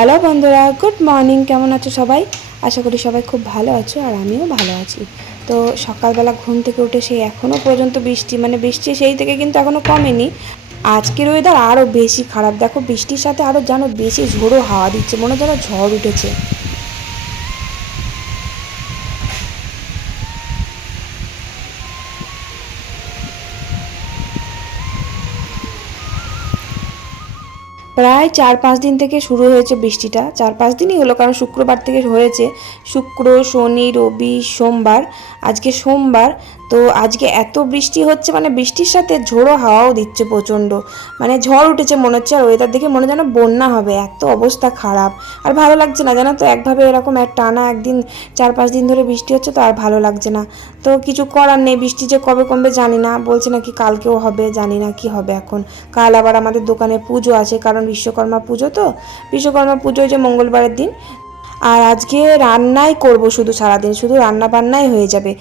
Hello বন্ধুরা, good morning. কেমন আছো সবাই? আশা করি সবাই খুব ভালো আছো আর আমিও ভালো আছি। তো সকালবেলা ঘুম থেকে উঠে সেই এখনও পর্যন্ত বৃষ্টি মানে বৃষ্টি সেই থেকে কিন্তু এখনও কমেনি। আজকের ওয়েদার আরও বেশি খারাপ। দেখো বৃষ্টির সাথে আরও যেন বেশি ঝোড়ো হাওয়া দিচ্ছে, মনে যেন ঝড় উঠেছে। প্রায় চার পাঁচ দিন থেকে শুরু হয়েছে বৃষ্টিটা। চার পাঁচ দিনই হলো, কারণ শুক্রবার থেকে হয়েছে। শুক্র, শনি, রবি, সোমবার। আজকে সোমবার তো আজকে এত বৃষ্টি হচ্ছে মানে বৃষ্টির সাথে ঝোড়ো হাওয়াও দিচ্ছে প্রচণ্ড। মানে ঝড় উঠেছে মনে হচ্ছে, আর ওয়েদার দেখে মনে যেন বন্যা হবে, এত অবস্থা খারাপ। আর ভালো লাগছে না, জানো তো, একভাবে এরকম এক টানা একদিন চার পাঁচ দিন ধরে বৃষ্টি হচ্ছে, তো আর ভালো লাগছে না। তো কিছু করার নেই, বৃষ্টি যে কবে কমবে জানি না, বলছে নাকি কালকেও হবে, জানি না কি হবে এখন। কাল আবার আমাদের দোকানে পুজো আছে, কারণ বিশ্বকর্মা পুজো তো। বিশ্বকর্মা পুজো যে মঙ্গলবারের দিন আর আজকে রান্নাই করব শুধু সারাদিন, শুধু রান্না বান্নাই হয়ে যাবে।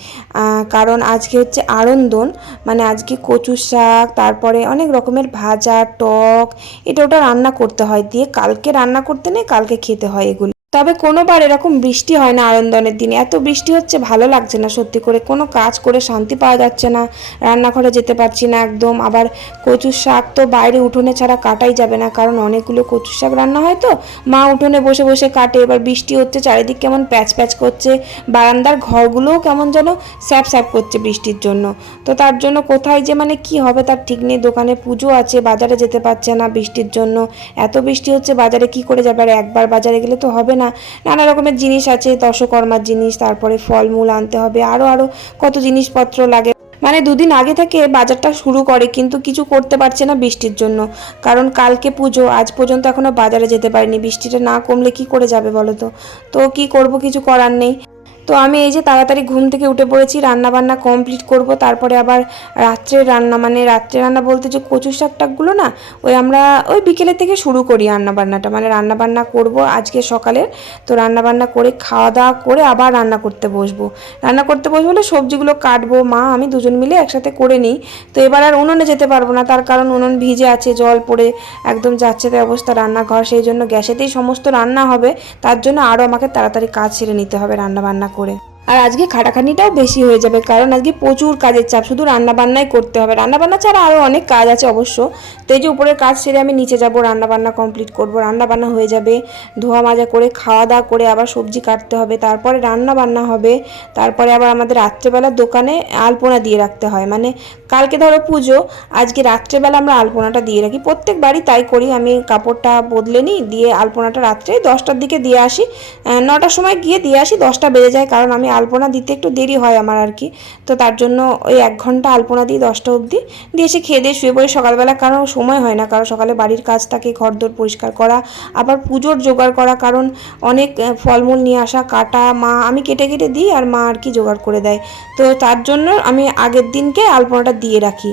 কারণ আজকে হচ্ছে আড়ন্দন মানে আজকে কচু শাক, তারপরে অনেক রকমের ভাজা, টক, এটা ওটা রান্না করতে হয়। দিয়ে কালকে রান্না করতে নেই, কালকে খেতে হয় এগুলো। তবে কোনোবার এরকম বৃষ্টি হয় না আনন্দনের দিনে। এত বৃষ্টি হচ্ছে, ভালো লাগছে না সত্যি করে। কোনো কাজ করে শান্তি পাওয়া যাচ্ছে না। রান্নাঘরে যেতে পারছি না একদম। আবার কচুর শাক তো বাইরে উঠোনে ছাড়া কাটাই যাবে না। কারণ অনেকগুলো কচুর শাক রান্না হয় তো। মা উঠোনে বসে বসে কাটে। এবার বৃষ্টি হচ্ছে, চারিদিক কেমন প্যাচ প্যাচ করছে। বারান্দার ঘরগুলোও কেমন যেন স্যাপ স্যাপ করছে বৃষ্টির জন্য। তো তার জন্য কোথায় যে মানে কি হবে তার ঠিক নেই। দোকানে পুজো আছে, বাজারে যেতে পারছে না বৃষ্টির জন্য। এত বৃষ্টি হচ্ছে, বাজারে কি করে যাবে? আর একবার বাজারে গেলে তো হবে না। নানা রকমের জিনিস আছে দশকর্মার জিনিস, তারপরে ফলমূল আনতে হবে আরও আরও কত জিনিসপত্র লাগে। মানে দুদিন আগে থেকে বাজারটা শুরু করে, কিন্তু কিছু করতে পারছে না বৃষ্টির জন্য। কারণ কালকে পুজো, আজ পর্যন্ত এখনও বাজারে যেতে পারিনি। বৃষ্টিটা না কমলে কি করে যাবে বলো তো? তো কি করব, কিছু করার নেই। তো আমি এই যে তাড়াতাড়ি ঘুম থেকে উঠে পড়েছি রান্না বান্না কমপ্লিট করব, তারপরে আবার রাত্রে রান্না মানে রাত্রে রান্না বলতে যে কচু শাক টাকগুলো না, ওই আমরা ওই বিকেলের থেকে শুরু করি রান্না বান্নাটা মানে রান্না বান্না করব আজকে সকালে তো রান্না বান্না করে খাওয়া দাওয়া করে আবার রান্না করতে বসবো। রান্না করতে বসবো বলে সবজিগুলো কাটবো, মা, আমি দুজন মিলে একসাথে করে নিই, তো এবার আর উনুনে যেতে পারব না, তার কারণ উনুন ভিজে আছে, জল পড়ে একদম যাচ্ছে তাই অবস্থা রান্নাঘর, সেই জন্য গ্যাসেতেই সমস্ত রান্না হবে, তার জন্য আরও আমাকে তাড়াতাড়ি কাজ সেরে নিতে হবে রান্না বান্না করে আর আজকে খাটাখানিটাও বেশি হয়ে যাবে, কারণ আজকে প্রচুর কাজের চাপ, শুধু রান্নাবান্নাই করতে হবে। রান্নাবান্না ছাড়া আরও অনেক কাজ আছে অবশ্য। তো এই যে উপরের কাজ সেরে আমি নিচে যাব, রান্নাবান্না কমপ্লিট করব, রান্নাবান্না হয়ে যাবে। ধোয়া মাজা করে, খাওয়া দাওয়া করে আবার সবজি কাটতে হবে, তারপরে রান্নাবান্না হবে। তারপরে আবার আমাদের রাত্রেবেলা দোকানে আলপনা দিয়ে রাখতে হয়। মানে কালকে ধরো পুজো, আজকে রাত্রেবেলা আমরা আলপনাটা দিয়ে রাখি। প্রত্যেক বাড়ি তাই করি, আমি কাপড়টা বদলে নিই, দিয়ে আলপনাটা রাত্রে দশটার দিকে দিয়ে আসি। নটার সময় গিয়ে দিয়ে আসি, দশটা বেজে যায়, কারণ আমি আলপনা দিতে একটু দেরি হয় আমার আর কি। তো তার জন্য ওই এক ঘণ্টা আলপনা দিই দশটা অবধি দিয়ে এসে খেয়ে দিয়ে শুয়ে পড়ি। সকালবেলা কারণ সময় হয় না কারণ সকালে বাড়ির কাজ থাকে, ঘরদোর পরিষ্কার করা, আবার পুজোর জোগাড় করা, কারণ অনেক ফলমূল নিয়ে আসা, কাটা, মা, আমি কেটে কেটে দিই আর মা আর কি জোগাড় করে দেয়। তো তার জন্য আমি আগের দিনকে আলপনাটা দিয়ে রাখি।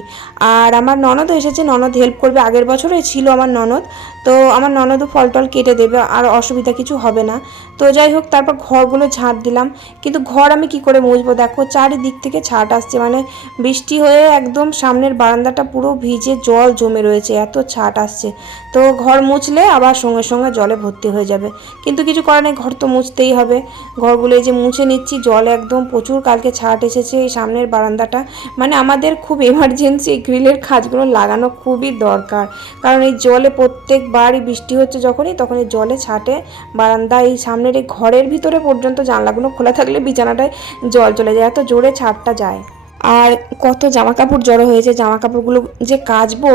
আর আমার ননদ এসেছে, ননদ হেল্প করবে। আগের বছরে ছিল আমার ননদ। তো আমার ননদও ফল টল কেটে দেবে, আর অসুবিধা কিছু হবে না। তো যাই হোক, তারপর ঘরগুলো ঝাঁট দিলাম। কিন্তু ঘর আমি কি করে মুছবো? দেখো, চারিদিক থেকে ছাট আসছে মানে বৃষ্টি হয়ে একদম সামনের বারান্দাটা পুরো ভিজে জল জমে রয়েছে, এত ছাট আসছে। তো ঘর মুছলে আবার সঙ্গে সঙ্গে জলে ভর্তি হয়ে যাবে। কিন্তু কিছু করার নেই, ঘর তো মুছতেই হবে। ঘরগুলো এই যে মুছে নিচ্ছি, জল একদম প্রচুর, কালকে ছাট এসেছে এই সামনের বারান্দাটা। মানে আমাদের খুব এমার্জেন্সি গ্রিলের খাঁজগুলো লাগানো খুবই দরকার। কারণ এই জলে প্রত্যেকবারই বৃষ্টি হচ্ছে যখনই, তখন এই জলে ছাটে বারান্দা, এই সামনের এই ঘরের ভিতরে পর্যন্ত জানলাগুলো খোলা থাকলে বিছানাটায় জল চলে যায়, এত জোরে ছাটটা যায়। আর কত জামা কাপড় জড়ো হয়েছে জামা কাপড়গুলো যে কাচবো,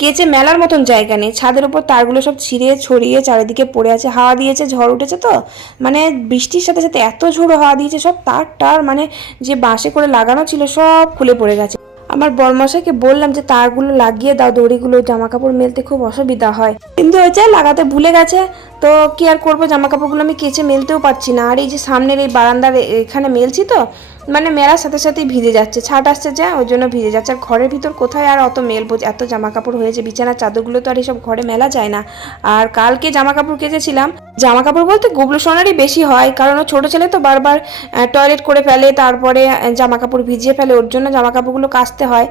কেচে মেলার মতন জায়গা নেই। ছাদের উপর তারগুলো সব ছিঁড়ে ছড়িয়ে চারিদিকে পড়ে আছে। হাওয়া দিয়েছে, ঝড় উঠেছে তো? মানে বৃষ্টির সাথে সাথে এত ঝোড়ো হাওয়া দিয়েছে, সব তার টার মানে যে বাঁশে করে লাগানো ছিল, সব খুলে পড়ে গেছে। আমার বরমশাইকে বললাম যে, তারগুলো লাগিয়ে দাও, দড়িগুলো জামা কাপড় মেলতে খুব অসুবিধা হয়। কিন্তু হয়েছে লাগাতে ভুলে গেছে তো কি আর করব? জামা কাপড়গুলো আমি কেচে মেলতেও পারছি না। আর এই যে সামনের এই বারান্দার এখানে মেলছি তো মানে মেলার সাথে সাথেই ভিজে যাচ্ছে। ছাট আসছে যা, ওই জন্য ভিজে যাচ্ছে। আর ঘরের ভিতর কোথায় আর অত মেলবো? এত জামা কাপড় হয়েছে, বিছানার চাদরগুলো তো আর এসব ঘরে মেলা যায় না। আর কালকে জামা কাপড় কেচেছিলাম। জামা কাপড় বলতে গুবলো সোনারই বেশি হয়, কারণ ও ছোটো ছেলে তো বারবার টয়লেট করে ফেলে, তারপরে জামা কাপড় ভিজিয়ে ফেলে, ওর জন্য জামা কাপড়গুলো কাচতে হয়।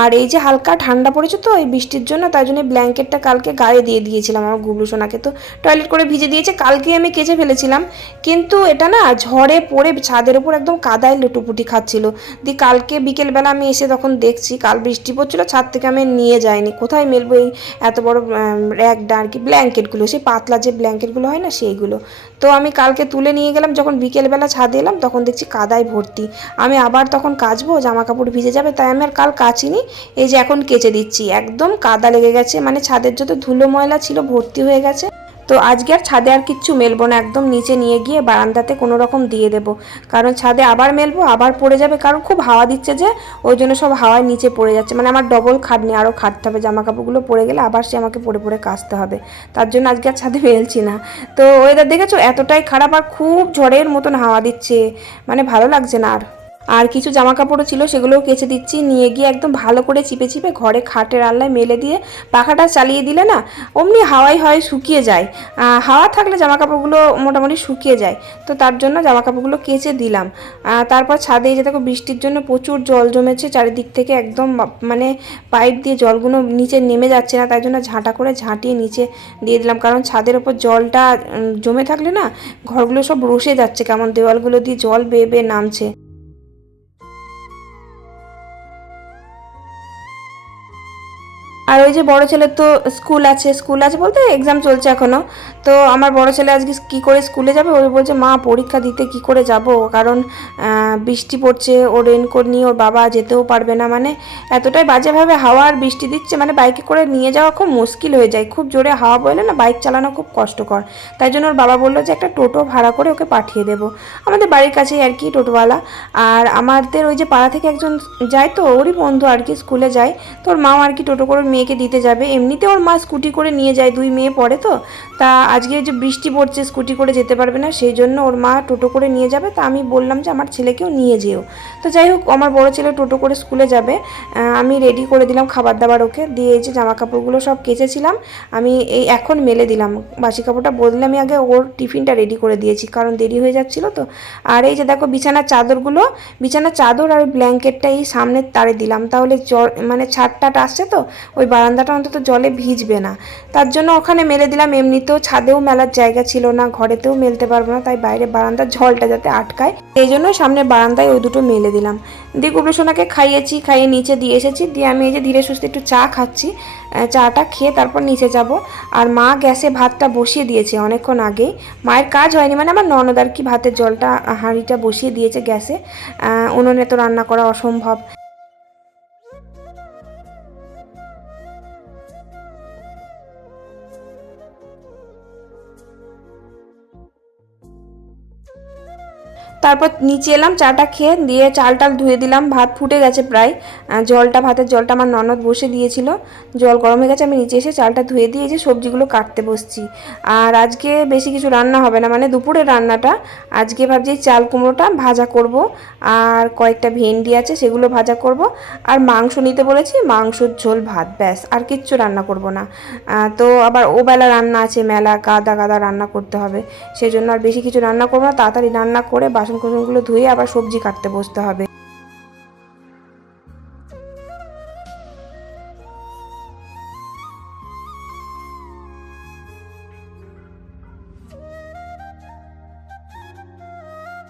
আর এই যে হালকা ঠান্ডা পড়েছে তো, এই বৃষ্টির জন্য, তাই জন্য ব্ল্যাঙ্কেটটা কালকে গায়ে দিয়ে দিয়েছিলাম আমার গুবলু সোনাকে। তো টয়লেট করে ভিজে দিয়েছে কালকে আমি কেচে ফেলেছিলাম। কিন্তু এটা না ঝড়ে পড়ে ছাদের উপর একদম কাদায় লুটুপুটি খাচ্ছিল। দিয়ে কালকে বিকেলবেলা আমি এসে তখন দেখছি, কাল বৃষ্টি পড়ছিল, ছাদ থেকে আমি নিয়ে যাইনি। কোথায় মেলবো এই এত বড় র্যাকটা আর কি ব্ল্যাঙ্কেটগুলো? সেই পাতলা যে ব্ল্যাঙ্কেটগুলো হয় না সেইগুলো। তো আমি কালকে তুলে নিয়ে গেলাম, যখন বিকেলবেলা ছাদে এলাম, তখন দেখছি কাদায় ভর্তি। আমি আবার তখন কাচবো জামা কাপড় ভিজে যাবে, তাই আমি আর কাল কাচিনি। এই যে এখন কেচে দিচ্ছি। একদম কাদা লেগে গেছে মানে ছাদের যত ধুলো ময়লা ছিল, ভর্তি হয়ে গেছে। তো আজকে আর ছাদে আর কিচ্ছু মেলবো না, একদম নিচে নিয়ে গিয়ে বারান্দাতে কোনো রকম দিয়ে দেবো। কারণ ছাদে আবার মেলবো, আবার পড়ে যাবে, কারণ খুব হাওয়া দিচ্ছে যে, ওই জন্য সব হাওয়ায় নিচে পড়ে যাচ্ছে। মানে আমার ডবল খাটনি আরও খাটতে হবে জামা কাপড়গুলো পরে গেলে আবার সে আমাকে পরে পরে কাচতে হবে। তার জন্য আজকে আর ছাদে মেলছি না। তো ওয়েদার দেখেছ? এতটাই খারাপ আর খুব ঝড়ের মতন হাওয়া দিচ্ছে। মানে ভালো লাগছে না আর। আর কিছু জামা কাপড়ও ছিল, সেগুলোও কেচে দিচ্ছি। নিয়ে গিয়ে একদম ভালো করে চিপে চিপে ঘরে খাটের আল্লায় মেলে দিয়ে পাখাটা চালিয়ে দিলে না, অমনি হাওয়াই হয় শুকিয়ে যায়। হাওয়া থাকলে জামা কাপড়গুলো মোটামুটি শুকিয়ে যায়। তো তার জন্য জামা কাপড়গুলো কেচে দিলাম। তারপর ছাদে যে দেখো বৃষ্টির জন্য প্রচুর জল জমেছে, চারিদিক থেকে একদম মানে পাইপ দিয়ে জলগুলো নিচে নেমে যাচ্ছে না, তাই জন্য ঝাঁটা করে ঝাঁটিয়ে নিচে দিয়ে দিলাম। কারণ ছাদের ওপর জলটা জমে থাকলে না, ঘরগুলো সব রসে যাচ্ছে, কেমন দেওয়ালগুলো দিয়ে জল বেয়ে বেয়ে নামছে। আর ওই যে বড় ছেলের তো স্কুল আছে স্কুল আছে বলতে এক্সাম চলছে এখনও। তো আমার বড় ছেলে আজকে কি করে স্কুলে যাবে? ও বলছে, মা, পরীক্ষা দিতে কি করে যাব? কারণ বৃষ্টি পড়ছে, ও রেনকোট নিয়ে ওর বাবা যেতেও পারবে না। মানে এতটাই বাজেভাবে হাওয়া আর বৃষ্টি দিচ্ছে মানে বাইকে করে নিয়ে যাওয়া খুব মুশকিল হয়ে যায়। খুব জোরে হাওয়া বইলে না বাইক চালানো খুব কষ্টকর। তাই জন্য ওর বাবা বলল যে, একটা টোটো ভাড়া করে ওকে পাঠিয়ে দেবো। আমাদের বাড়ির কাছেই আর কি টোটোওয়ালা। আর আমাদের ওই যে পাড়া থেকে একজন যায় তো, ওরই বন্ধু আর কি স্কুলে যায়। তো ওর মাও আর কি টোটো করে মেয়েকে দিতে যাবে। এমনিতে ওর মা স্কুটি করে নিয়ে যায়, দুই মেয়ে পড়ে তো। তা আজকে যে বৃষ্টি পড়ছে, স্কুটি করে যেতে পারবে না, সেই জন্য ওর মা টোটো করে নিয়ে যাবে। তা আমি বললাম যে আমার ছেলেকেও নিয়ে যেও। তো যাই হোক, আমার বড় ছেলে টোটো করে স্কুলে যাবে। আমি রেডি করে দিলাম খাবার দাবার ওকে। দিয়ে এই যে জামা কাপড়গুলো সব কেচেছিলাম। আমি এই এখন মেলে দিলাম। বাসি কাপড়টা বদলে আমি আগে ওর টিফিনটা রেডি করে দিয়েছি, কারণ দেরি হয়ে যাচ্ছিল তো। আর এই যে দেখো বিছানার চাদরগুলো, বিছানার চাদর আর ব্ল্যাঙ্কেটটা এই সামনের তারে দিলাম। তাহলে জল মানে ছাদটাট আসছে তো, ওই বারান্দাটা অন্তত জলে ভিজবে না। তার জন্য ওখানে মেলে দিলাম, এমনিতেও ছাদেও মেলার জায়গা ছিল না, ঘরেতেও মেলতে পারব না, তাই বাইরে বারান্দার জলটা যাতে আটকায়, সেই জন্য সামনে বারান্দায় ওই দুটো মেলে দিলাম। দিয়ে গুবলুসোনাকে খাইয়েছি, খাইয়ে নিচে দিয়ে এসেছি, দিয়ে আমি এই যে ধীরে সুস্থে একটু চা খাচ্ছি চাটা খেয়ে তারপর নিচে যাব। আর মা গ্যাসে ভাতটা বসিয়ে দিয়েছে অনেকক্ষণ আগেই। মায়ের কাজ হয়নি মানে আমার ননদ আর কি ভাতের জলটা হাঁড়িটা বসিয়ে দিয়েছে গ্যাসে। উনুনে তো রান্না করা অসম্ভব। তারপর নিচে এলাম, চাটা খেয়ে দিয়ে চাল টাল ধুয়ে দিলাম, ভাত ফুটে গেছে প্রায়। জলটা, ভাতের জলটা আমার ননদ বসে দিয়েছিল। জল গরম হয়ে গেছে, আমি নিচে এসে চালটা ধুয়ে দিয়ে যে সবজিগুলো কাটতে বসছি। আর আজকে বেশি কিছু রান্না হবে না মানে দুপুরের রান্নাটা। আজকে ভাবছি চাল কুমড়োটা ভাজা করব, আর কয়েকটা ভেন্ডি আছে সেগুলো ভাজা করব। আর মাংস নিতে বলেছি, মাংসর ঝোল, ভাত, ব্যাস, আর কিচ্ছু রান্না করব না। তো আবার ও বেলা রান্না আছে, মেলা, গাদা গাদা রান্না করতে হবে। সেই জন্য আর বেশি কিছু রান্না করব না, তাড়াতাড়ি রান্না করে বাসন কোসনগুলো ধুয়ে আবার সবজি কাটতে বসতে হবে।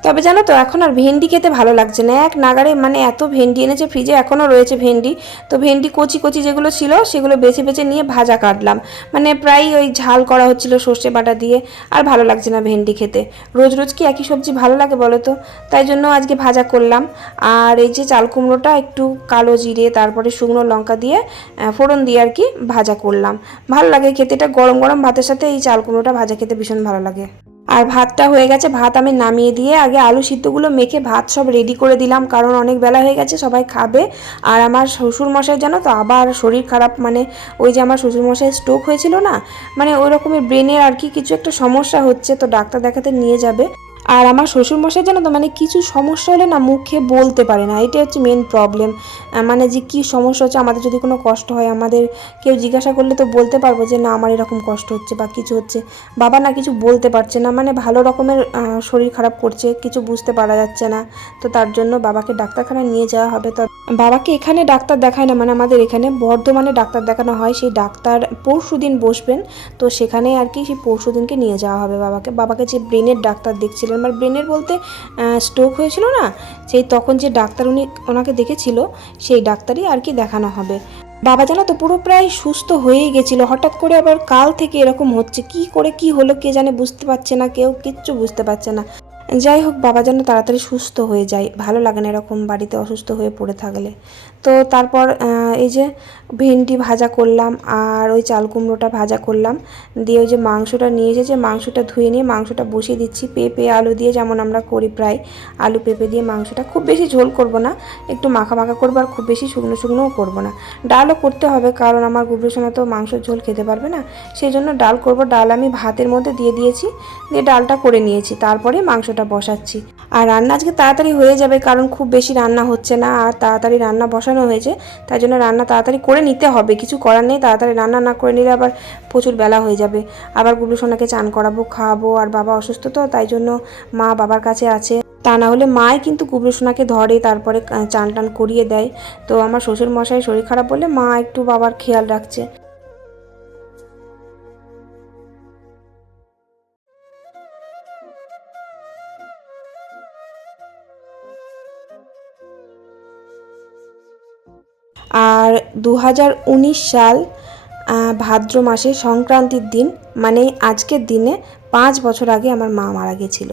তবে জানো তো, এখন আর ভেন্ডি খেতে ভালো লাগছে না। এক নাগারে মানে এত ভেন্ডি এনেছে ফ্রিজে এখনও রয়েছে ভেন্ডি। তো ভেন্ডি কচি কচি যেগুলো ছিল, সেগুলো বেছে বেছে নিয়ে ভাজা কাটলাম। মানে প্রায় ওই ঝাল করা হচ্ছিল সর্ষে বাটা দিয়ে, আর ভালো লাগছে না ভেন্ডি খেতে। রোজ রোজ কি একই সবজি ভালো লাগে বলো তো? তাই জন্য আজকে ভাজা করলাম। আর এই যে চাল কুমড়োটা, একটু কালো জিরে, তারপরে শুকনো লঙ্কা দিয়ে ফোড়ন দিয়ে আর কি ভাজা করলাম। ভালো লাগে খেতে। এটা গরম গরম ভাতের সাথে এই চাল কুমড়োটা ভাজা খেতে ভীষণ ভালো লাগে। আর ভাতটা হয়ে গেছে, ভাত আমি নামিয়ে দিয়ে আগে আলু সিদ্ধগুলো মেখে ভাত সব রেডি করে দিলাম, কারণ অনেক বেলা হয়ে গেছে, সবাই খাবে। আর আমার শ্বশুরমশাই জানো তো, আবার শরীর খারাপ মানে ওই যে আমার শ্বশুর মশাই স্ট্রোক হয়েছিল না মানে ওই রকমের ব্রেনের আর কি কিছু একটা সমস্যা হচ্ছে, তো ডাক্তার দেখাতে নিয়ে যাবে। আর আমার শ্বশুর মশাই জানো তো মানে কিছু সমস্যা হলে না মুখে বলতে পারে না। এটাই হচ্ছে মেন প্রবলেম মানে যে কি সমস্যা হচ্ছে, আমাদের যদি কোনো কষ্ট হয়, আমাদের কেউ জিজ্ঞাসা করলে তো বলতে পারব যে, না, আমার এরকম কষ্ট হচ্ছে বা কিছু হচ্ছে। বাবা না কিছু বলতে পারছে না মানে ভালো রকমের শরীর খারাপ করছে, কিছু বুঝতে পারা যাচ্ছে না। তো তার জন্য বাবাকে ডাক্তারখানায় নিয়ে যাওয়া হবে। তো বাবাকে এখানে ডাক্তার দেখায় না মানে আমাদের এখানে বর্ধমানে ডাক্তার দেখানো হয়। সেই ডাক্তার পরশু দিন বসবেন, তো সেখানে আর কি সেই পরশু দিনকে নিয়ে যাওয়া হবে বাবাকে। বাবাকে যে ব্রেনের ডাক্তার দেখছিলেন মানে ব্রেনের বলতে স্ট্রোক হয়েছিল না? সেই তখন যে ডাক্তার উনি ওনাকে দেখেছিল, সেই ডাক্তারই আর কি দেখানো হবে। বাবা জানো তো, পুরো প্রায় সুস্থ হয়েই গেছিল। হঠাৎ করে আবার কাল থেকে এরকম হচ্ছে। কি করে, কি হলো কে জানে বুঝতে পারছে না, কেউ কিচ্ছু বুঝতে পারছে না। যাই হোক, বাবা যেন তাড়াতাড়ি সুস্থ হয়ে যায়। ভালো লাগে না এরকম বাড়িতে অসুস্থ হয়ে পড়ে থাকলে। তো তারপর এই যে ভেন্ডি ভাজা করলাম আর ওই চাল কুমড়োটা ভাজা করলাম। দিয়ে ওই যে মাংসটা নিয়ে এসেছে, মাংসটা ধুয়ে নিয়ে মাংসটা বসিয়ে দিচ্ছি। পেঁপে, আলু দিয়ে যেমন আমরা করি প্রায়, আলু, পেঁপে দিয়ে মাংসটা খুব বেশি ঝোল করব না, একটু মাখা মাখা করব আর খুব বেশি শুকনো শুকনোও করব না। ডালও করতে হবে কারণ আমার গুবরুসোনা তো মাংসের ঝোল খেতে পারবে না, সেই জন্য ডাল করব। ডাল আমি ভাতের মধ্যে দিয়ে দিয়েছি, দিয়ে ডালটা করে নিয়েছি, তারপরে মাংসটা বসাচ্ছি। আর রান্না আজকে তাড়াতাড়ি হয়ে যাবে কারণ খুব বেশি রান্না হচ্ছে না, আর তাড়াতাড়ি রান্না বসানো হয়েছে তাই জন্য রান্না তাড়াতাড়ি করে নিতে হবে। কিছু করার নেই, তাড়াতাড়ি রান্না না করে নিলে আবার প্রচুর বেলা হয়ে যাবে। আবার গুলু সোনাকে চান করাবো খাওয়াবো আর বাবা অসুস্থ তো, তাই জন্য মা বাবার কাছে আছে। তা না হলে মাই কিন্তু গুবলু সোনাকে ধরে, তারপরে চান টান করিয়ে দেয়। তো আমার শ্বশুর মশাই শরীর খারাপ বলে মা একটু বাবার খেয়াল রাখছে। আর দু হাজার উনিশ সাল ভাদ্র মাসে সংক্রান্তির দিন মানে আজকের দিনে পাঁচ বছর আগে আমার মা মারা গেছিল।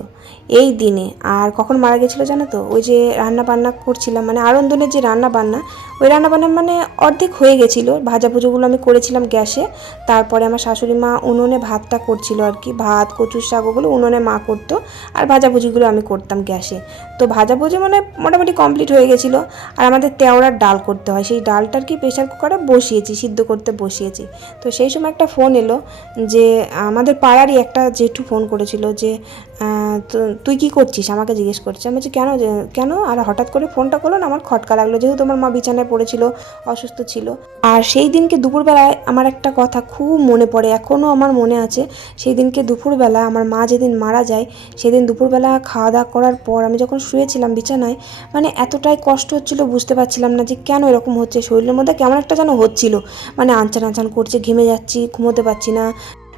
এই দিনে। আর কখন মারা গেছিল জানো তো? ওই যে রান্না বান্না করছিলাম মানে আনন্দনের যে রান্না বান্না ওই রান্না বান্না মানে অর্ধেক হয়ে গেছিল। ভাজা ভুজোগুলো আমি করেছিলাম গ্যাসে। তারপরে আমার শাশুড়ি মা উনুনে ভাতটা করছিল আর কি। ভাত কচুর শাক, ওগুলো উনুনে মা করতো। আর ভাজাভুজিগুলো আমি করতাম গ্যাসে। তো ভাজাভুজি মানে মোটামুটি কমপ্লিট হয়ে গেছিল। আর আমাদের তেওড়ার ডাল করতে হয়। সেই ডালটার কি প্রেশার কুকারে বসিয়েছি, সিদ্ধ করতে বসিয়েছি। তো সেই সময় একটা ফোন এলো যে, আমাদের পাড়ারই একটা জেঠু ফোন করেছিল যে তুই কি করছিস? আমাকে জিজ্ঞেস করছিস। আমি বলছি, কেন কেন? আর হঠাৎ করে ফোনটা করল না? আমার খটকা লাগল। যেহেতু আমার মা বিছানায় পড়েছিল, অসুস্থ ছিল। আর সেই দিনকে দুপুরবেলায় আমার একটা কথা খুব মনে পড়ে এখনও আমার মনে আছে। সেই দিনকে দুপুরবেলা আমার মা যেদিন মারা যায়, সেদিন দুপুরবেলা খাওয়া দাওয়া করার পর আমি যখন শুয়েছিলাম বিছানায় মানে এতটাই কষ্ট হচ্ছিল, বুঝতে পারছিলাম না যে কেন এরকম হচ্ছে। শরীরের মধ্যে কেমন একটা যেন হচ্ছিল। মানে আনচান আনচান করছে, ঘেমে যাচ্ছি, ঘুমোতে পারছি না।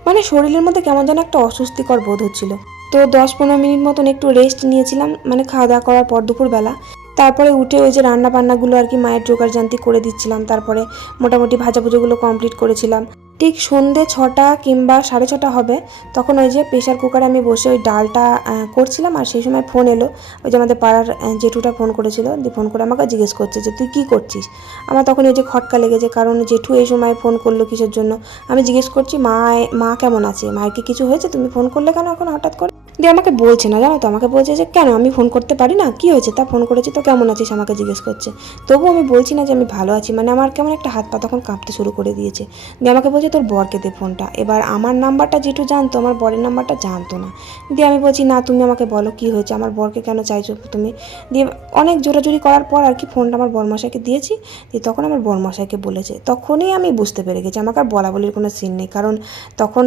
মানে শরীরের মধ্যে কেমন যেন একটা অস্বস্তিকর বোধ হচ্ছিল। তো দশ পনেরো মিনিট মতন একটু রেস্ট নিয়েছিলাম মানে খাওয়া দাওয়া করার পর দুপুরবেলা। তারপরে উঠে ওই যে রান্না বান্নাগুলো আর কি মায়ের জোগাড় জান্তি করে দিচ্ছিলাম, তারপরে মোটামুটি ভাজাভুজিগুলো কমপ্লিট করেছিলাম। ঠিক সন্ধে ছটা কিংবা সাড়ে ছটা হবে, তখন ওই যে প্রেশার কুকারে আমি বসে ওই ডালটা করছিলাম আর সেই সময় ফোন এলো, ওই যে আমাদের পাড়ার জেঠুটা ফোন করেছিল দিয়ে ফোন করে আমাকে জিজ্ঞেস করছে যে, তুই কী করছিস? আমার তখন ওই যে খটকা লেগেছে, কারণ জেঠু এই সময় ফোন করল কিসের জন্য? আমি জিজ্ঞেস করছি মা মা কেমন আছে? মায়ের কি কিছু হয়েছে? তুমি ফোন করলে কেন এখন হঠাৎ করে? দিয়ে আমাকে বলছে না, জানো তো? আমাকে বলছে যে, কেন? আমি ফোন করতে পারি না? কি হয়েছে? তা ফোন করেছি, তো কেমন আছিস? আমাকে জিজ্ঞেস করছে। তবুও আমি বলছি না যে আমি ভালো আছি মানে আমার কেমন একটা হাত পা তখন কাঁপতে শুরু করে দিয়েছে। দিয়ে আমাকে বলছে, তোর বরকে দে ফোনটা এবার আমার নাম্বারটা যেটু জানতো, আমার বরের নাম্বারটা জানতো না। দিয়ে আমি বলছি, না, তুমি আমাকে বলো, কি হয়েছে? আমার বরকে কেন চাইছো তুমি? দিয়ে অনেক জোরাজুরি করার পর আর কি ফোনটা আমার বরমশাইকে দিয়েছি। দিয়ে তখন আমার বরমশাইকে বলেছে। তখনই আমি বুঝতে পেরে গেছি, আমাকে আর বলা বলির কোনো সিন নেই। কারণ তখন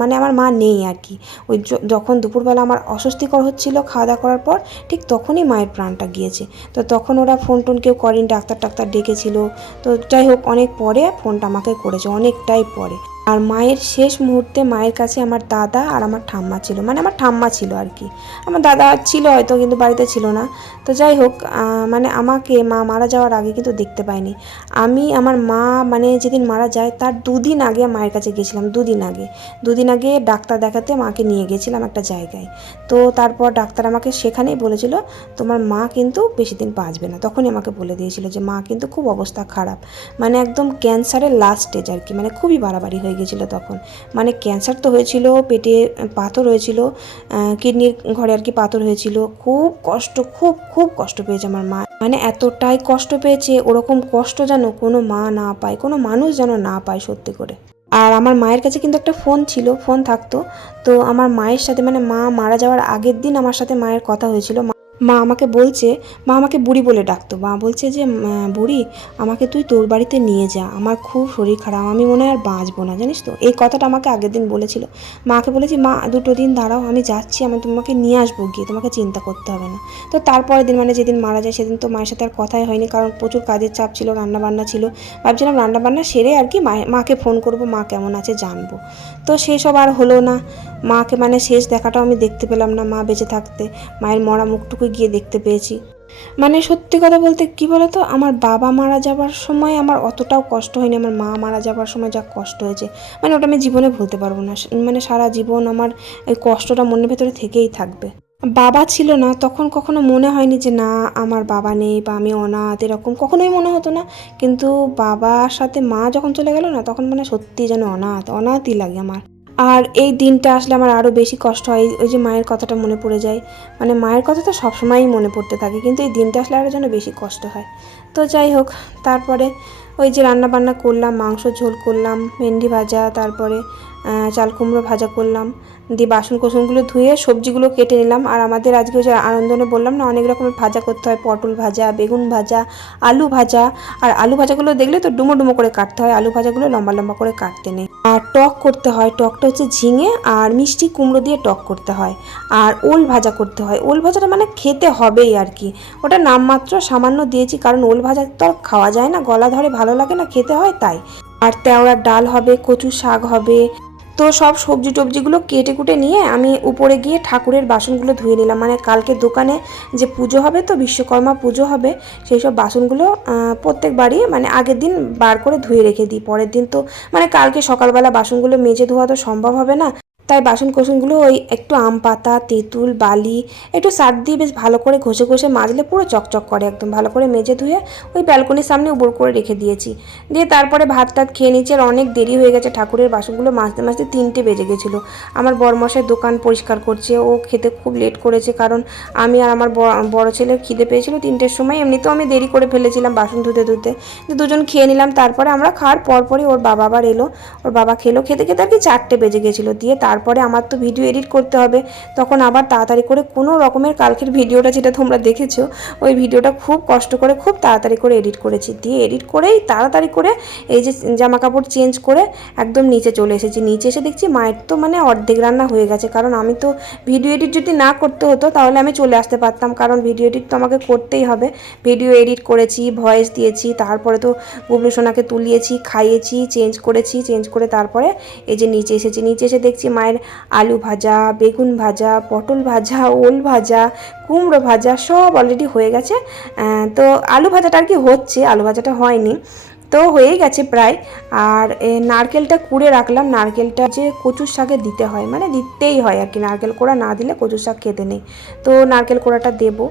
মানে আমার মা নেই আর কি। ওই যখন দুপুরবেলা আমার অস্বস্তিকর হচ্ছিল খাওয়া দাওয়া করার পর ঠিক তখনই মায়ের প্রাণটা গিয়েছে। তো তখন ওরা ফোন টোন কেউ করেন ডাক্তার টাক্তার ডেকেছিল। তো যাই হোক, অনেক পরে ফোনটা আমাকে করেছে, অনেকটাই পরে। আর মায়ের শেষ মুহূর্তে মায়ের কাছে আমার দাদা আর আমার ঠাম্মা ছিল। মানে আমার ঠাম্মা ছিল আর কি। আমার দাদা ছিল হয়তো, কিন্তু বাড়িতে ছিল না। তো যাই হোক মানে আমাকে মা মারা যাওয়ার আগে কিন্তু দেখতে পাইনি। আমি, আমার মা মানে যেদিন মারা যায়, তার দুদিন আগে মায়ের কাছে গেছিলাম দুদিন আগে। দুদিন আগে ডাক্তার দেখাতে মাকে নিয়ে গেছিলাম একটা জায়গায়। তো তারপর ডাক্তার আমাকে সেখানেই বলেছিল, তোমার মা কিন্তু বেশি দিন বাঁচবে না। তখনই আমাকে বলে দিয়েছিল যে, মা কিন্তু খুব অবস্থা খারাপ। মানে একদম ক্যান্সারের লাস্ট স্টেজ আর কি। মানে খুবই বাড়াবাড়ি হয়ে গেছিল তখন। মানে ক্যান্সার তো হয়েছিল, পেটে পাথর হয়েছিল কিডনির ঘরে আর কি পাথর হয়েছিল। খুব কষ্ট, খুব খুব কষ্ট পেয়েছে আমার মা। মানে এতটাই কষ্ট পেয়েছে, ওরকম কষ্ট যেন কোনো মা না পায়, কোনো মানুষ যেন না পায় সত্যি করে। আর আমার মায়ের কাছে কিন্তু একটা ফোন ছিল ফোন থাকতো। তো আমার মায়ের সাথে মানে মা মারা যাওয়ার আগের দিন আমার সাথে মায়ের কথা হয়েছিল। মা- আমাকে বলছে, মা আমাকে বুড়ি বলে ডাকতো। মা বলছে যে বুড়ি, আমাকে তুই তোর বাড়িতে নিয়ে যা। আমার খুব শরীর খারাপ, আমি মনে হয় আর বাঁচবো না, জানিস তো? এই কথাটা আমাকে আগের দিন বলেছিল। মাকে বলেছি, মা, দুটো দিন দাঁড়াও, আমি যাচ্ছি, আমি তোমাকে নিয়ে আসব গিয়ে, তোমাকে চিন্তা করতে হবে না। তো তারপরের দিন মানে যেদিন মারা যায়, সেদিন তো মায়ের সাথে আর কথাই হয়নি, কারণ প্রচুর কাজের চাপ ছিল, রান্নাবান্না ছিল। ভাবছিলাম রান্নাবান্না সেরে আর কি মাকে ফোন করব, মা কেমন আছে জানব। তো সেসব আর হলো না। মাকে মানে শেষ দেখাটাও আমি দেখতে পেলাম না, মা বেঁচে থাকতে। মায়ের মরা মুখটুকু গিয়ে দেখতে পেয়েছি। মানে সত্যি কথা বলতে কি বলতো? আমার বাবা মারা যাবার সময় আমার অতটাও কষ্ট হয়নি। আমার মা মারা যাবার সময় যা কষ্ট হয়েছে। মানে ওটা আমি জীবনে ভুলতে পারব না। মানে সারা জীবন আমার এই কষ্টটা মনের ভেতরে থেকেই থাকবে। বাবা ছিল না, তখন কখনো মনে হয়নি যে না, আমার বাবা নেই বা আমি অনাথ এরকম কখনোই মনে হতো না। কিন্তু বাবার সাথে মা যখন চলে গেল না, তখন মানে সত্যি যেন অনাথ, অনাথই লাগে আমার। আর এই দিনটা আসলে আমার আরও বেশি কষ্ট হয়। ওই যে মায়ের কথাটা মনে পড়ে যায়। মানে মায়ের কথা তো সবসময়ই মনে পড়তে থাকে, কিন্তু এই দিনটা আসলে আরও যেন বেশি কষ্ট হয়। তো যাই হোক, তারপরে ওই যে রান্না বান্না করলাম, মাংস ঝোল করলাম, ভেন্ডি ভাজা, তারপরে চাল কুমড়ো ভাজা করলাম, দিয়ে বাসন কোসনগুলো ধুয়ে সবজিগুলো কেটে নিলাম। আর আমাদের আজকে ওই যে আনন্দনে বললাম না, অনেক রকমের ভাজা করতে হয়। পটল ভাজা, বেগুন ভাজা, আলু ভাজা। আর আলু ভাজাগুলো দেখলে তো ডুমো ডুমো করে কাটতে হয়। আলু ভাজাগুলো লম্বা লম্বা করে কাটতে নেই। আর টক করতে হয়। টকটা হচ্ছে ঝিঙে আর মিষ্টি কুমড়ো দিয়ে টক করতে হয়। আর ওল ভাজা করতে হয়। ওল ভাজাটা মানে খেতে হবেই আর কি। ওটা নামমাত্র সামান্য দিয়েছি কারণ ওল ভাজা তো আর খাওয়া যায় না। গলা ধরে ভালো লাগে না খেতে হয় তাই। আর তেওড়ার ডাল হবে কচু শাক হবে তো সব সবজি টবজিগুলো কেটে কুটে নিয়ে আমি উপরে গিয়ে ঠাকুরের বাসনগুলো ধুয়ে নিলাম। মানে কালকে দোকানে যে পুজো হবে তো বিশ্বকর্মা পুজো হবে, সেই সব বাসনগুলো প্রত্যেক প্রত্যেকবারই মানে আগের দিন বার করে ধুয়ে রেখে দিই। পরের দিন তো মানে কালকে সকালবেলা বাসনগুলো মেজে ধোয়া তো সম্ভব হবে না। তাই বাসন কোসনগুলো ওই একটু আম পাতা, তেঁতুল, বালি, একটু সার দিয়ে বেশ ভালো করে ঘষে ঘষে মাজলে পুরো চকচক করে একদম। ভালো করে মেজে ধুয়ে ওই ব্যালকনির সামনে উপর করে রেখে দিয়েছি। দিয়ে তারপরে ভাত টাত খেয়ে নিচ্ছি আর অনেক দেরি হয়ে গেছে। ঠাকুরের বাসনগুলো মাজতে মাজতে তিনটে বেজে গেছিল। আমার বরমশাই দোকান পরিষ্কার করছে। ও খেতে খুব লেট করেছে কারণ আমি আর আমার বড় ছেলে খিদে পেয়েছিল তিনটের সময়। এমনিতেও আমি দেরি করে ফেলেছিলাম বাসন ধুতে ধুতে। দুজন খেয়ে নিলাম। তারপরে আমরা খাওয়ার পরপরই ওর বাবা আবার এলো। ওর বাবা খেলো। খেতে খেতে আর কি চারটে বেজে গেছিল। দিয়ে তারপরে আমার তো ভিডিও এডিট করতে হবে। তখন আবার তাড়াতাড়ি করে কোনো রকমের কালকের ভিডিওটা যেটা তোমরা দেখেছ, ওই ভিডিওটা খুব কষ্ট করে খুব তাড়াতাড়ি করে এডিট করেছি। দিয়ে এডিট করেই তাড়াতাড়ি করে এই যে জামা কাপড় চেঞ্জ করে একদম নিচে চলে এসেছি। নিচে এসে দেখছি মায়ের তো মানে অর্ধেক রান্না হয়ে গেছে। কারণ আমি তো ভিডিও এডিট যদি না করতে হতো, তাহলে আমি চলে আসতে পারতাম। কারণ ভিডিও এডিট তো আমাকে করতেই হবে। ভিডিও এডিট করেছি ভয়েস দিয়েছি, তারপরে তো গুবলু সোনাকে তুলিয়েছি, খাইয়েছি চেঞ্জ করেছি চেঞ্জ করে তারপরে এই যে নিচে এসেছি। নিচে এসে দেখছি মায়ের আলু ভাজা, বেগুন ভাজা, পটল ভাজা, ওল ভাজা, কুমড়ো ভাজা সব অলরেডি হয়ে গেছে। তো আলু ভাজাটা আর কি হচ্ছে? আলু ভাজাটা হয়নি। তো হয়েই গেছে প্রায়। আর নারকেলটা কুড়ে রাখলাম। নারকেলটা যে কচুর শাকে দিতে হয় মানে দিতেই হয় আর কি। নারকেল কোড়া না দিলে কচুর শাক খেতে নেই। তো নারকেল কোড়াটা দেবো।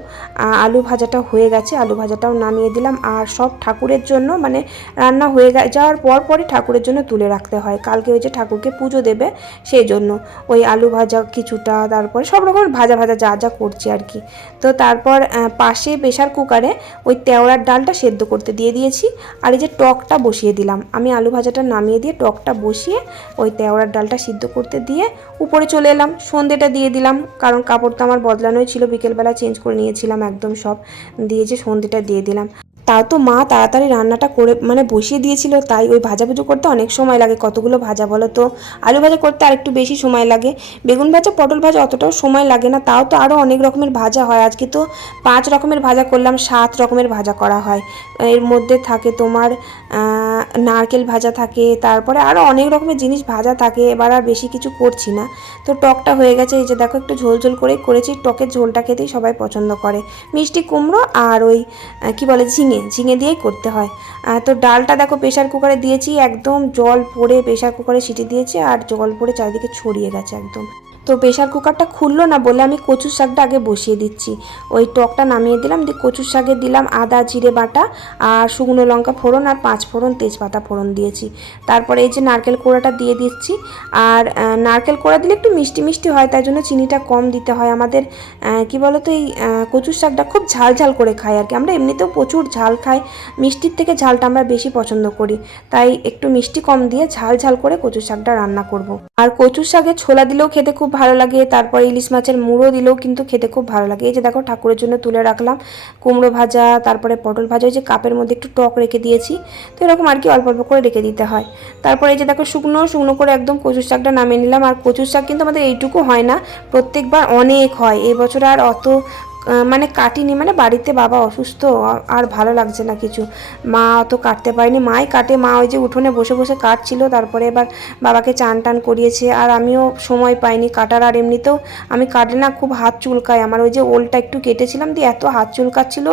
আলু ভাজাটা হয়ে গেছে। আলু ভাজাটাও নামিয়ে দিলাম। আর সব ঠাকুরের জন্য মানে রান্না হয়ে যাওয়ার পর পরই ঠাকুরের জন্য তুলে রাখতে হয়। কালকে ওই যে ঠাকুরকে পুজো দেবে, সেই জন্য। ওই আলু ভাজা কিছুটা, তারপরে সব রকমের ভাজা ভাজা যা যা করছি আর কি। তো তারপর পাশে প্রেশার কুকারে ওই তেওড়ার ডালটা সেদ্ধ করতে দিয়ে দিয়েছি। আর এই যে টকটা বসিয়ে দিলাম। আমি আলু ভাজাটা নামিয়ে দিয়ে টকটা বসিয়ে ওই তেওড়ার ডালটা সিদ্ধ করতে দিয়ে উপরে চলে এলাম। সন্ধেটা দিয়ে দিলাম, কারণ কাপড় তো আমার বদলানোই ছিল। বিকেলবেলা চেঞ্জ করে নিয়েছিলাম একদম সব। দিয়ে যে সন্ধেটা দিয়ে দিলাম। তাও তো মা তাড়াতাড়ি রান্নাটা করে মানে বসিয়ে দিয়েছিল, তাই ওই ভাজা ভুজো করতে অনেক সময় লাগে। কতগুলো ভাজা বলো তো? আলু ভাজা করতে আর একটু বেশি সময় লাগে। বেগুন ভাজা, পটল ভাজা অতটাও সময় লাগে না, তাও তো আরও অনেক রকমের ভাজা হয়। আজকে তো পাঁচ রকমের ভাজা করলাম, সাত রকমের ভাজা করা হয়। এর মধ্যে থাকে তোমার নারকেল ভাজা থাকে, তারপরে আরও অনেক রকমের জিনিস ভাজা থাকে, এবার আর বেশি কিছু করছি না। তো টকটা হয়ে গেছে, এই যে দেখো একটু ঝোল ঝোল করেই করেছি, টকের ঝোলটা খেতেই সবাই পছন্দ করে। মিষ্টি কুমড়ো আর ওই কি বলে, ঝিঙে। ঝিঙে দিয়েই করতে হয়। তো ডালটা দেখো প্রেশার কুকারে দিয়েছি, একদম জল পড়ে প্রেশার কুকারে সিটি দিয়েছি আর জল পড়ে চারিদিকে ছড়িয়ে গেছে একদম। তো প্রেশার কুকারটা খুললো না বলে আমি কচুর শাকটা আগে বসিয়ে দিচ্ছি। ওই টকটা নামিয়ে দিলাম, দিয়ে কচুর শাকে দিলাম আদা, জিরে বাটা আর শুকনো লঙ্কা ফোড়ন আর পাঁচ ফোড়ন তেজপাতা ফোড়ন দিয়েছি। তারপরে এই যে নারকেল কোড়াটা দিয়ে দিচ্ছি আর নারকেল কোড়া দিলে একটু মিষ্টি মিষ্টি হয়, তাই জন্য চিনিটা কম দিতে হয়। আমাদের কি বলতো এই কচুর শাকটা খুব ঝাল ঝাল করে খাই আর কি। আমরা এমনিতেও প্রচুর ঝাল খাই, মিষ্টির থেকে ঝালটা আমরা বেশি পছন্দ করি। তাই একটু মিষ্টি কম দিয়ে ঝাল ঝাল করে কচুর শাকটা রান্না করব। আর কচুর শাকে ছোলা দিলেও খেতে খুব ভালো লাগে, তারপর ইলিশ মাছের মুড়ো দিলেও কিন্তু খেতে খুব ভালো লাগে। এই যে দেখো ঠাকুরের জন্য তুলে রাখলাম কুমড়ো ভাজা, তারপরে পটল ভাজা ওই যে কাপের মধ্যে একটু টক রেখে দিয়েছি। তো এরকম আর কি অল্প অল্প করে রেখে দিতে হয়। তারপরে এই যে দেখো শুকনো শুকনো করে একদম কচুর শাকটা নামিয়ে নিলাম। আর কচুর শাক কিন্তু আমাদের এইটুকু হয় না, প্রত্যেকবার অনেক হয়। এই বছর আর অত মানে কাটিনি মানে বাড়িতে বাবা অসুস্থ, আর ভালো লাগছে না কিছু। মা অত কাটতে পারেনি, মাই কাটে। মা ওই যে উঠোনে বসে বসে কাটছিল, তারপরে এবার বাবাকে চান টান করিয়েছে, আর আমিও সময় পাইনি কাটার। আর এমনিতেও আমি কাটলে না খুব হাত চুলকায়। আমার ওই যে ওলটা একটু কেটেছিলাম দিয়ে এত হাত চুলকাচ্ছিল,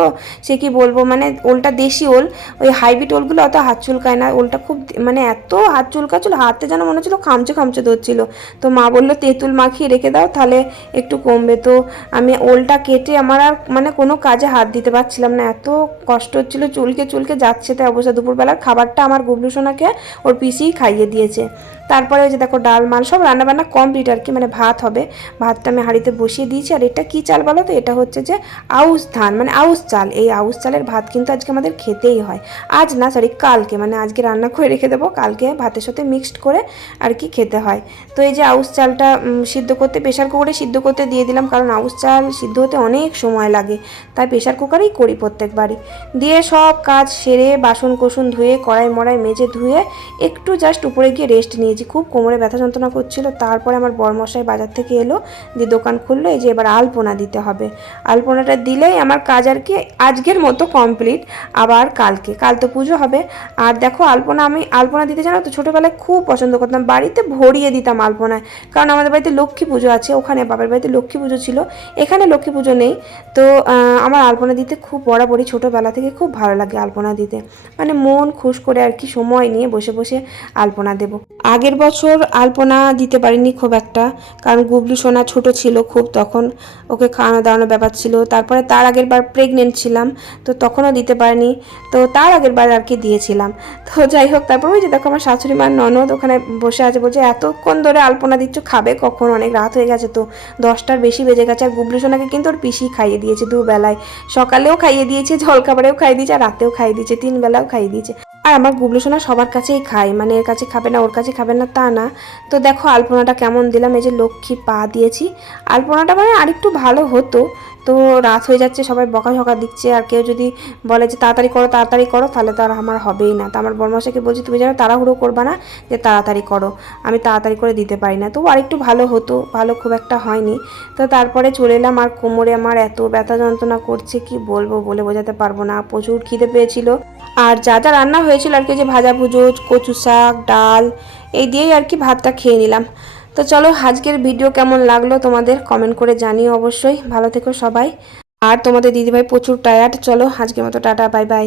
সে কি বলব? মানে ওলটা দেশি ওল, ওই হাইব্রিড ওলগুলো অত হাত চুলকায় না। ওলটা খুব মানে এত হাত চুলকাচ্ছিল, হাতে যেন মনে হচ্ছিল খামচে খামচে ধরছিল। তো মা বলল, তেঁতুল মাখিয়ে রেখে দাও, তাহলে একটু কমবে। তো আমি ওলটা কেটে আমার আর মানে কোনো কাজে হাত দিতে পারছিলাম না। এত কষ্ট হচ্ছিল, চুলকে চুলকে যাচ্ছে তাই অবস্থা। দুপুরবেলার খাবারটা আমার গুবলু সোনাকে ওর পিসিই খাইয়ে দিয়েছে। তারপরে ওই যে দেখো ডাল, মাল সব রান্নাবান্না কমপ্লিট আর কি মানে ভাত হবে। ভাতটা আমি হাঁড়িতে বসিয়ে দিয়েছি। আর এটা কি চাল বলো তো? এটা হচ্ছে যে আউশ ধান মানে আউশ চাল। এই আউশ চালের ভাত কিন্তু আজকে আমাদের খেতেই হয়। আজ না সরি কালকে মানে আজকে রান্না করে রেখে দেবো। কালকে ভাতের সাথে মিক্সড করে আর কি খেতে হয়। তো এই যে আউশ চালটা সিদ্ধ করতে প্রেশার কুকারে সিদ্ধ করতে দিয়ে দিলাম। কারণ আউশ চাল সিদ্ধ হতে অনেক সময় লাগে। তাই প্রেশার কুকারেই করি প্রত্যেকবারই। দিয়ে সব কাজ সেরে বাসন কোসন ধুয়ে, কড়াই মড়াই মেজে ধুয়ে একটু জাস্ট উপরে গিয়ে রেস্ট নিয়েছি। খুব কোমরে ব্যথা যন্ত্রণা করছিল। তারপরে আমার বরমশাই বাজার থেকে এলো যে দোকান খুললো, এই যে এবার আলপনা দিতে হবে। আলপনাটা দিলেই আমার কাজ আর কি আজকের মতো কমপ্লিট আবার কালকে। কাল তো পুজো হবে। আর দেখো আলপনা আমি, আলপনা দিতে জানো তো, ছোটোবেলায় খুব পছন্দ করতাম। বাড়িতে ভরিয়ে দিতাম আলপনায়। কারণ আমাদের বাড়িতে লক্ষ্মী পুজো আছে, ওখানে বাবার বাড়িতে লক্ষ্মী পুজো ছিল। এখানে লক্ষ্মী পুজো নেই। তো আমার আলপনা দিতে খুব বরাবরই ছোটোবেলা থেকে খুব ভালো লাগে আলপনা দিতে। মানে মন খুশ করে আর কি সময় নিয়ে বসে বসে আলপনা দেব। আগের বছর আলপনা দিতে পারিনি খুব একটা, কারণ গুবলু সোনা ছোট ছিল খুব তখন। ওকে খাওয়ানো দাওয়ানো ব্যাপার ছিল। তারপরে তার আগের বার প্রেগনেন্ট ছিলাম, তো তখনও দিতে পারিনি। তো তার আগের বার আর কি দিয়েছিলাম। তো যাই হোক, তারপর ওই যে দেখো আমার শাশুড়ি মার ননদ ওখানে বসে আছে বলছে, এতক্ষণ ধরে আলপনা দিচ্ছ, খাবে কখন? অনেক রাত হয়ে গেছে তো, দশটার বেশি বেজে গেছে। আর গুবলু সোনাকে কিন্তু ওর পিসি খাইয়ে দিয়েছে দুবেলায়। সকালেও খাইয়ে দিয়েছে জলখাবারেও খাইয়ে দিয়েছে, আর রাতেও খাইয়ে দিয়েছে তিন বেলাও খাইয়ে দিয়েছে। আর আমার গুবলু সোনা সবার কাছেই খায় মানে এর কাছে খাবে না, ওর কাছে খাবে না, তা না। তো দেখো, আলপনাটা কেমন দিলাম, এই যে লক্ষ্মী পা দিয়েছি। আলপনাটা মানে আরেকটু ভালো হতো তো রাত হয়ে যাচ্ছে, সবাই বকাঝকা দিচ্ছে আর কেউ যদি বলে যে তাড়াতাড়ি করো তাড়াতাড়ি করো, তাহলে তো আর আমার হবেই না। তো আমার বর্মাশাকে বলছি, তুমি যেন তাড়াহুড়ো করবা না যে তাড়াতাড়ি করো, আমি তাড়াতাড়ি করে দিতে পারি না। তো আরেকটু ভালো হতো, ভালো খুব একটা হয়নি। তো তারপরে চলে এলাম আর কোমরে আমার এত ব্যথা যন্ত্রণা করছে, কি বলব বলে বোঝাতে পারব না। প্রচুর খিদে পেয়েছিল। আর যা যা রান্না হয়েছিল আর কি যে ভাজা ভুজো, কচু শাক, ডাল, এই দিয়েই আর কি ভাতটা খেয়ে নিলাম। তো চলো আজকের ভিডিও কেমন লাগল তোমাদের কমেন্ট করে জানিও অবশ্যই। ভালো থেকো সবাই। আর তোমাদের দিদিভাই প্রচুর টায়ার্ড চলো আজকের মতো টাটা বাই বাই